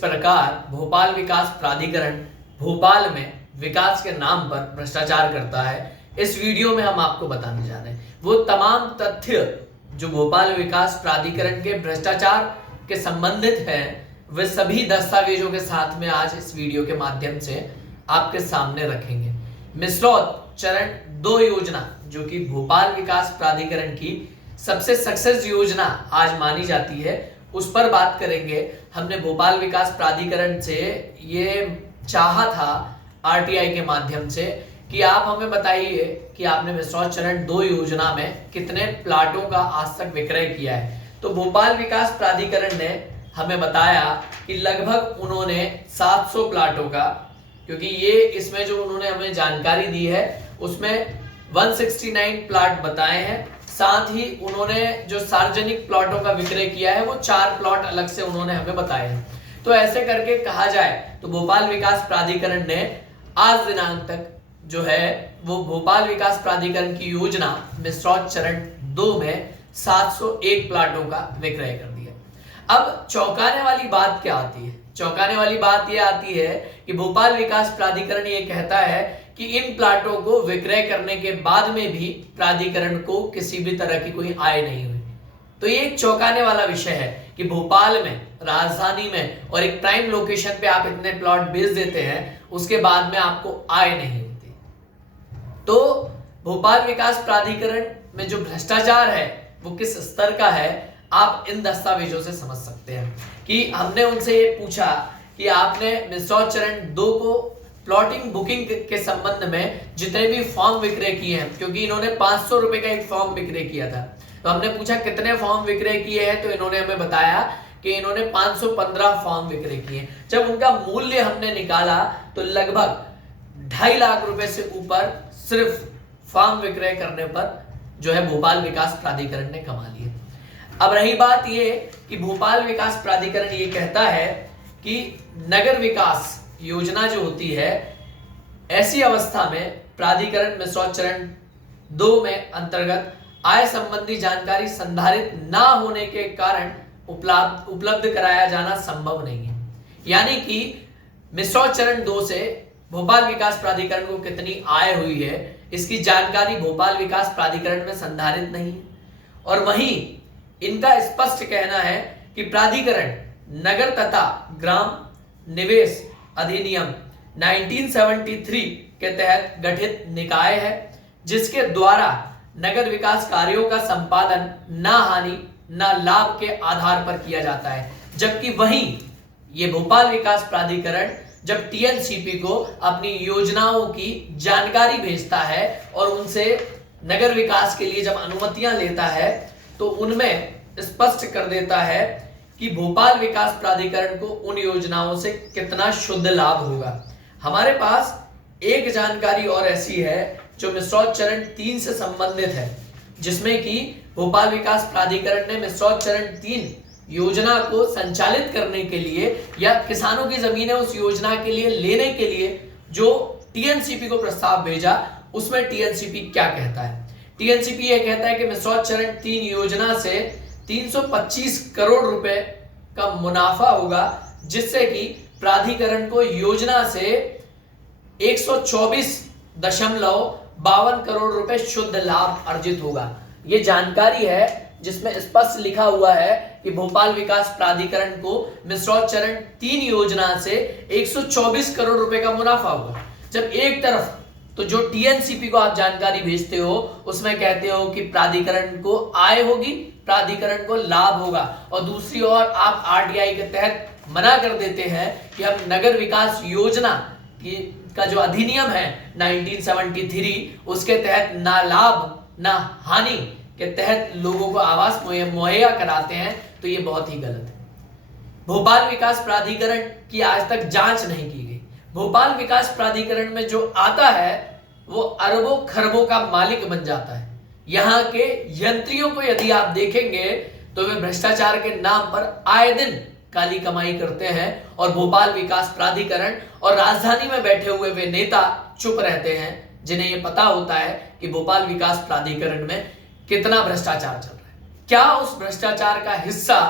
प्रकार भोपाल विकास प्राधिकरण भोपाल में विकास के नाम पर भ्रष्टाचार करता है, इस वीडियो में हम आपको बताने जा रहे हैं। वो तमाम तथ्य जो भोपाल विकास प्राधिकरण के भ्रष्टाचार के संबंधित हैं, वे सभी दस्तावेजों के साथ में आज इस वीडियो के माध्यम से आपके सामने रखेंगे। मिसरौत चरण 2 योजना जो कि भोपाल विकास प्राधिकरण की सबसे सक्सेस योजना आज मानी जाती है, उस पर बात करेंगे। हमने भोपाल विकास प्राधिकरण से ये चाहा था आरटीआई के माध्यम से कि आप हमें बताइए कि आपने मिसरौत चरण 2 योजना में कितने प्लाटों का आज तक विक्रय किया है। तो भोपाल विकास प्राधिकरण ने हमें बताया कि लगभग उन्होंने 700 प्लाटों का, क्योंकि ये इसमें जो उन्होंने हमें जानकारी दी है उसमें 169 प्लाट बताए हैं। साथ ही उन्होंने जो सार्वजनिक प्लॉटों का विक्रय किया है वो 4 प्लॉट अलग से उन्होंने हमें बताए हैं। तो ऐसे करके कहा जाए तो भोपाल विकास प्राधिकरण ने आज दिनांक तक जो है वो भोपाल विकास प्राधिकरण की योजना मिसरौत चरण 2 में 701 प्लाटों का विक्रय कर दिया। अब चौंकाने वाली बात क्या आती है? चौंकाने वाली बात यह आती है कि भोपाल विकास प्राधिकरण ये कहता है कि इन प्लाटों को विक्रय करने के बाद में भी प्राधिकरण को किसी भी तरह की कोई आय नहीं हुई। तो ये एक चौंकाने वाला विषय है कि भोपाल में, राजधानी में और एक प्राइम लोकेशन पे आप इतने प्लॉट बेच देते हैं, उसके बाद में आपको आय नहीं होती। तो भोपाल विकास प्राधिकरण में जो भ्रष्टाचार है वो किस स्तर का है, आप इन दस्तावेजों से समझ सकते हैं। कि हमने उनसे ये पूछा कि आपने मिसरौत चरण 2 को प्लॉटिंग बुकिंग के संबंध में जितने भी फॉर्म विक्रय किए हैं, क्योंकि इन्होंने 500 रुपए का एक फॉर्म विक्रय किया था, तो हमने पूछा कितने फॉर्म विक्रय किए हैं, तो इन्होंने हमें बताया कि इन्होंने 515 फॉर्म विक्रय किए। जब उनका मूल्य हमने निकाला तो लगभग 2.5 लाख रुपए से ऊपर सिर्फ फॉर्म विक्रय करने पर जो है भोपाल विकास प्राधिकरण ने कमा लिए। अब रही बात ये कि भोपाल विकास प्राधिकरण ये कहता है कि नगर विकास योजना जो होती है, ऐसी अवस्था में प्राधिकरण मिसरौत चरण 2 में अंतर्गत आय संबंधी जानकारी संधारित ना होने के कारण उपलब्ध कराया जाना संभव नहीं है। यानी कि मिसरौत चरण 2 से भोपाल विकास प्राधिकरण को कितनी आय हुई है, इसकी जानकारी भोपाल विकास प्राधिकरण में संधारित नहीं है। और वहीं इनका स्पष्ट कहना है कि प्राधिकरण नगर तथा ग्राम निवेश अधिनियम 1973 के तहत गठित निकाय है, जिसके द्वारा नगर विकास कार्यों का संपादन ना हानि ना लाभ के आधार पर किया जाता है। जबकि वहीं ये भोपाल विकास प्राधिकरण जब टीएनसीपी को अपनी योजनाओं की जानकारी भेजता है और उनसे नगर विकास के लिए जब अनुमतियां लेता है, तो उनमें स्पष्ट कर देता है कि भोपाल विकास प्राधिकरण को उन योजनाओं से कितना शुद्ध लाभ होगा। हमारे पास एक जानकारी और ऐसी है जो मिसरौत चरण 3 से संबंधित है, जिसमें कि भोपाल विकास प्राधिकरण ने मिसरौत चरण 3 योजना को संचालित करने के लिए या किसानों की जमीनें उस योजना के लिए लेने के लिए जो टीएनसीपी को प्रस्ताव भेजा, उसमें टीएनसीपी क्या कहता है? टीएनसीपी यह कहता है कि मिसरौत चरण 3 योजना से 325 करोड़ रुपए का मुनाफा होगा, जिससे कि प्राधिकरण को योजना से 124.52 करोड़ रुपए शुद्ध लाभ अर्जित होगा। ये जानकारी है जिसमें स्पष्ट लिखा हुआ है कि भोपाल विकास प्राधिकरण को मिसरौत चरण 3 योजना से 124 करोड़ रुपए का मुनाफा होगा। जब एक तरफ तो जो टीएनसीपी को आप जानकारी भेजते हो उसमें कहते हो कि प्राधिकरण को आय होगी, प्राधिकरण को लाभ होगा, और दूसरी ओर आप आरटीआई के तहत मना कर देते हैं कि हम नगर विकास योजना का जो अधिनियम है 1973 उसके तहत ना लाभ ना हानि के तहत लोगों को आवास मुहैया कराते हैं। तो ये बहुत ही गलत है। भोपाल विकास प्राधिकरण की आज तक जांच नहीं की गई। भोपाल विकास प्राधिकरण में जो आता है वो अरबों खरबों का मालिक बन जाता है। यहाँ के यंत्रियों को यदि आप देखेंगे तो वे भ्रष्टाचार के नाम पर आए दिन काली कमाई करते हैं, और भोपाल विकास प्राधिकरण और राजधानी में बैठे हुए वे नेता चुप रहते हैं, जिन्हें यह पता होता है कि भोपाल विकास प्राधिकरण में कितना भ्रष्टाचार चल रहा है। क्या उस भ्रष्टाचार का हिस्सा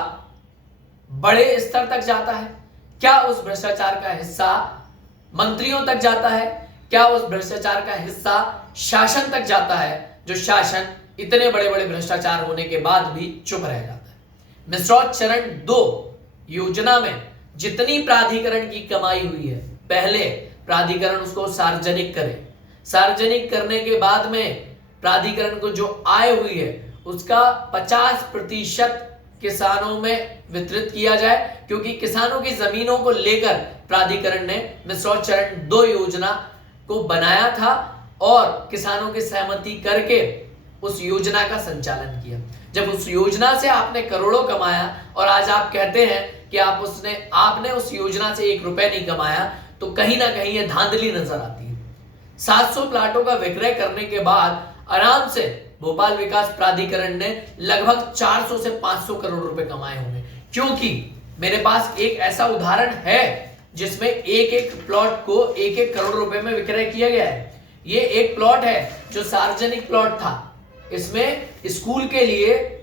बड़े स्तर तक जाता है? क्या उस भ्रष्टाचार का हिस्सा मंत्रियों तक जाता है? क्या उस भ्रष्टाचार का हिस्सा शासन तक जाता है, जो शासन इतने बड़े बड़े भ्रष्टाचार होने के बाद भी चुप रह जाता है? मिश्रौत चरण 2 योजना में जितनी प्राधिकरण की कमाई हुई है, पहले प्राधिकरण उसको सार्वजनिक करे, सार्वजनिक करने के बाद में प्राधिकरण को जो आय हुई है उसका 50% किसानों में वितरित किया जाए, क्योंकि किसानों की जमीनों को लेकर प्राधिकरण ने मिश्रौत चरण 2 योजना को बनाया था और किसानों की सहमति करके उस योजना का संचालन किया। जब उस योजना से आपने करोड़ों कमाया और आज आप कहते हैं कि आपने उस योजना से 1 रुपए नहीं कमाया, तो कहीं ना कहीं ये धांधली नजर आती है। 700 प्लाटों का विक्रय करने के बाद आराम से भोपाल विकास प्राधिकरण ने लगभग 400 से 500 करोड़ रुपए कमाए होंगे, क्योंकि मेरे पास एक ऐसा उदाहरण है जिसमें एक एक प्लॉट को 1-1 करोड़ रुपए में विक्रय किया गया है। ये एक प्लॉट है जो सार्वजनिक प्लॉट था, इसमें स्कूल के लिए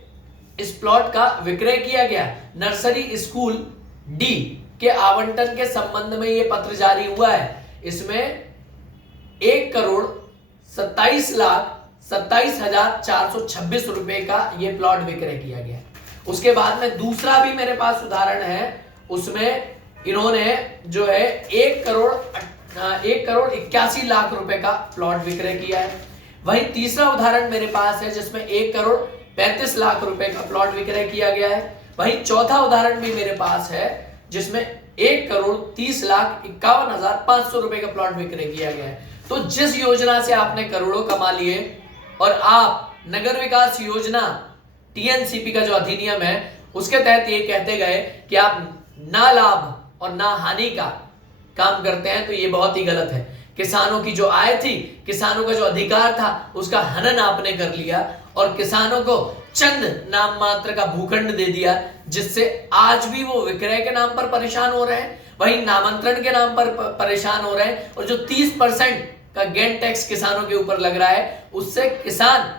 इस प्लॉट का विक्रय किया गया। नर्सरी स्कूल डी के आवंटन के संबंध में यह पत्र जारी हुआ है। इसमें 1,27,27,426 रुपए का यह प्लॉट विक्रय किया गया। उसके बाद में दूसरा भी मेरे पास उदाहरण है, उसमें इन्होंने जो है 1,81,00,000 रुपए का प्लॉट विक्रय किया है। वहीं तीसरा उदाहरण मेरे पास है जिसमें 1,35,00,000 रुपए का प्लॉट विक्रय किया गया है। वहीं चौथा उदाहरण भी मेरे पास है जिसमें 1,30,51,500 रुपए का प्लॉट विक्रय किया गया है। तो जिस योजना से आपने करोड़ों कमा लिए और आप नगर विकास योजना टीएनसीपी का जो अधिनियम है उसके तहत ये कहते गए कि आप ना लाभ और ना हानि का काम करते हैं, तो ये बहुत ही गलत है। किसानों की जो आय थी, किसानों का जो अधिकार था, उसका हनन आपने कर लिया और किसानों को चंद नाम मात्र का भूखंड दे दिया, जिससे आज भी वो विक्रय के नाम पर परेशान हो रहे हैं, वहीं नामांतरण के नाम पर परेशान हो रहे हैं। और जो 30% का गेन टैक्स किसानों के ऊपर लग रहा है, उससे किसान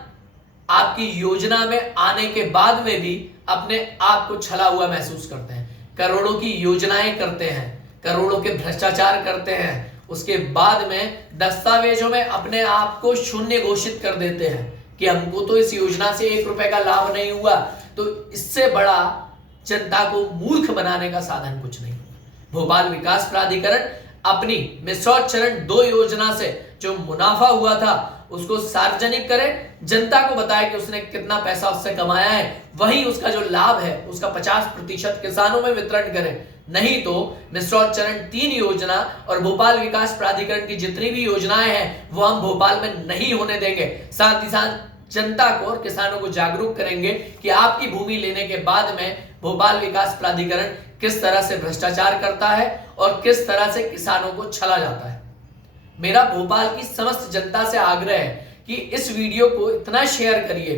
आपकी योजना में आने के बाद में भी अपने आप को छला हुआ महसूस करते हैं। करोड़ों की योजनाएं करते हैं, करोड़ों के भ्रष्टाचार करते हैं, उसके बाद में दस्तावेजों में अपने आप को शून्य घोषित कर देते हैं कि हमको तो इस योजना से 1 रुपए का लाभ नहीं हुआ। तो इससे बड़ा जनता को मूर्ख बनाने का साधन कुछ नहीं हुआ। भोपाल विकास प्राधिकरण अपनी मिश्रौत चरण 2 योजना से जो मुनाफा हुआ था उसको सार्वजनिक करे, जनता को बताए कि उसने कितना पैसा उससे कमाया है, वहीं उसका जो लाभ है उसका 50% किसानों में वितरण करे। नहीं तो मिश्रौत चरण 3 योजना और भोपाल विकास प्राधिकरण की जितनी भी योजनाएं हैं वो हम भोपाल में नहीं होने देंगे। साथ ही साथ जनता को और किसानों को जागरूक करेंगे कि आपकी भूमि लेने के बाद में भोपाल विकास प्राधिकरण किस तरह से भ्रष्टाचार करता है और किस तरह से किसानों को छला जाता है। मेरा भोपाल की समस्त जनता से आग्रह है कि इस वीडियो को इतना शेयर करिए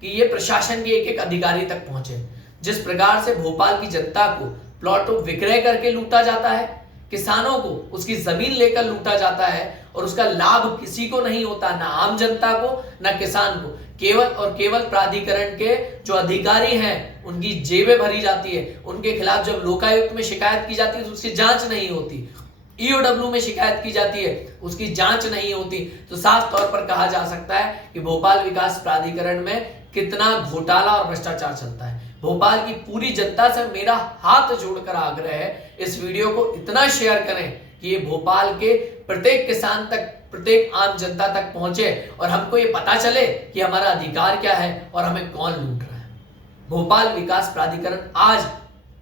कि ये प्रशासन के एक एक अधिकारी तक पहुंचे। जिस प्रकार से भोपाल की जनता को प्लॉट विक्रय करके लूटा जाता है, किसानों को उसकी जमीन लेकर लूटा जाता है और उसका लाभ किसी को नहीं होता, ना आम जनता को ना किसान को। केवल और केवल प्राधिकरण के जो अधिकारी हैं उनकी जेबें भरी जाती है। उनके खिलाफ जब लोकायुक्त में शिकायत की जाती है तो उसकी जांच नहीं होती, ईओडब्ल्यू में शिकायत की जाती है उसकी जांच नहीं होती। तो साफ तौर पर कहा जा सकता है कि भोपाल विकास प्राधिकरण में कितना घोटाला और भ्रष्टाचार चलता है। भोपाल की पूरी जनता से मेरा हाथ जोड़कर आग्रह है, इस वीडियो को इतना शेयर करें कि ये भोपाल के प्रत्येक किसान तक, प्रत्येक आम जनता तक पहुंचे और हमको ये पता चले कि हमारा अधिकार क्या है और हमें कौन लूट रहा है। भोपाल विकास प्राधिकरण आज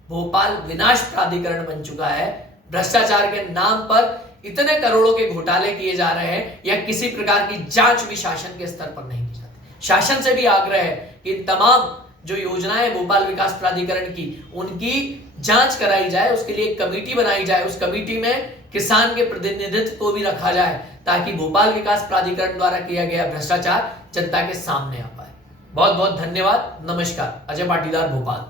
भोपाल विनाश प्राधिकरण बन चुका है। भ्रष्टाचार के नाम पर इतने करोड़ों के घोटाले किए जा रहे हैं या किसी प्रकार की जांच भी शासन के स्तर पर नहीं की जाती। शासन से भी आग्रह है कि तमाम जो योजनाएं भोपाल विकास प्राधिकरण की उनकी जांच कराई जाए, उसके लिए एक कमेटी बनाई जाए, उस कमेटी में किसान के प्रतिनिधित्व को भी रखा जाए ताकि भोपाल विकास प्राधिकरण द्वारा किया गया भ्रष्टाचार जनता के सामने आ पाए। बहुत बहुत धन्यवाद। नमस्कार। अजय पाटीदार, भोपाल।